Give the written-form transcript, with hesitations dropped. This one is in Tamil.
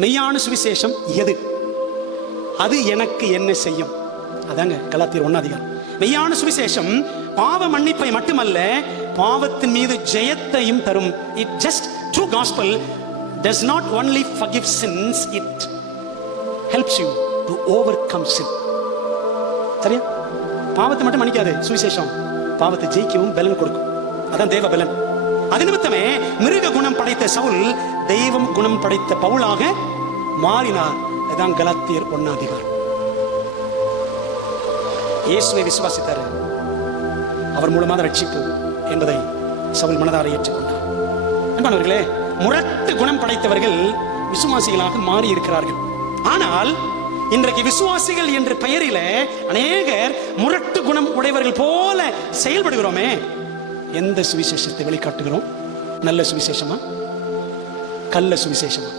மெய்யான சுவிசேஷம் எது? அது எனக்கு என்ன செய்யும்? அதாங்க கலாத்தியர் 1 அதிகாரம். மெய்யான சுவிசேஷம் பாவ மன்னிப்பை மட்டுமல்ல, பாவத்தின் மீது ஜெயத்தையும் தரும். It just true gospel does not only forgive sins, it helps you to overcome sin. சரியா? பாவத்தை மட்டும் மன்னிக்காது சுவிசேஷம், பாவத்தை ஜெயிக்கவும் பலன் கொடுக்கும். அதான் தேவ பலன். அது நிமித்தமே மிருக குணம் படைத்த சவுல் தெய்வம் குணம் படைத்த பவுலாக மாறினார். அதான் கலாத்தியர் 1 அதிகாரம். இயேசுவை விசுவாசித்தார், அவர் மூலமாக ரட்சிப்பு என்பதை சவுல் மனதார ஏற்றுக்கொண்டார். அன்பானவர்களே, முரட்டு குணம் படைத்தவர்கள் விசுவாசிகளாக மாறி இருக்கிறார்கள். ஆனால் இன்றைக்கு விசுவாசிகள் என்ற பெயரில அநேகர் முரட்டு குணம் உடையவர்கள் போல செயல்படுகிறோமே. எந்த சுவிசேஷத்தை வெளிக்காட்டுகிறோம்? நல்ல சுவிசேஷமா, கள்ள சுவிசேஷமா?